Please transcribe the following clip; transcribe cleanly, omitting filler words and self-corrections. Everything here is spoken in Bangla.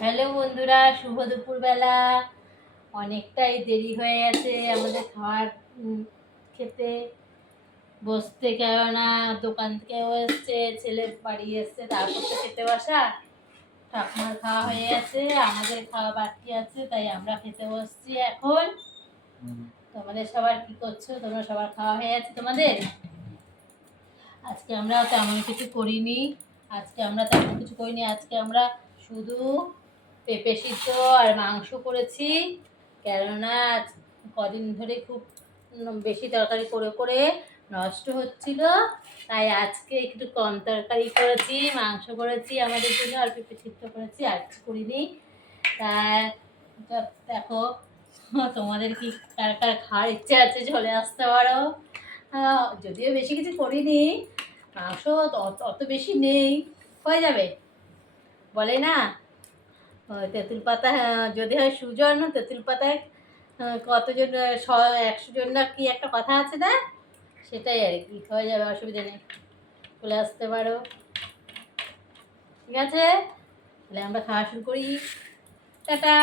হ্যালো বন্ধুরা, শুভ দুপুরবেলা। অনেকটাই দেরি হয়ে গেছে আমাদের খাবার খেতে বসতে, কেননা দোকান থেকেও এসছে, ছেলে বাড়ি এসছে, তারপর তো খেতে বসা। ঠাকুমার খাওয়া হয়ে গেছে, আমাদের খাওয়া বাকি আছে, তাই আমরা খেতে বসছি এখন। তোমাদের সবার কি করছো? তোমরা সবার খাওয়া হয়ে গেছে তোমাদের? আজকে আমরা তেমন কিছু করিনি। আজকে আমরা শুধু পেঁপে সিদ্ধ আর মাংস করেছি, কেননা কদিন ধরে খুব বেশি তরকারি করে করে নষ্ট হচ্ছিল, তাই আজকে একটু কম তরকারি করেছি, মাংস করেছি আমাদের জন্য, আর পেঁপে সিদ্ধ করেছি, আর কিছু করিনি। তা দেখো, তোমাদের কি কার কার খাওয়ার ইচ্ছে আছে চলে আসতে পারো। যদিও বেশি কিছু করিনি, মাংস অত বেশি নেই, হয়ে যাবে বলে না। তেঁতুল পাতা, যদি হয় সুজন, তেঁতুল পাতায় কতজন 100 জন না কি একটা কথা আছে না, সেটাই আর কি, হয়ে যাবে, অসুবিধা নেই, চলে আসতে পারো। ঠিক আছে, তাহলে আমরা খাওয়া শুরু করি। টাটা।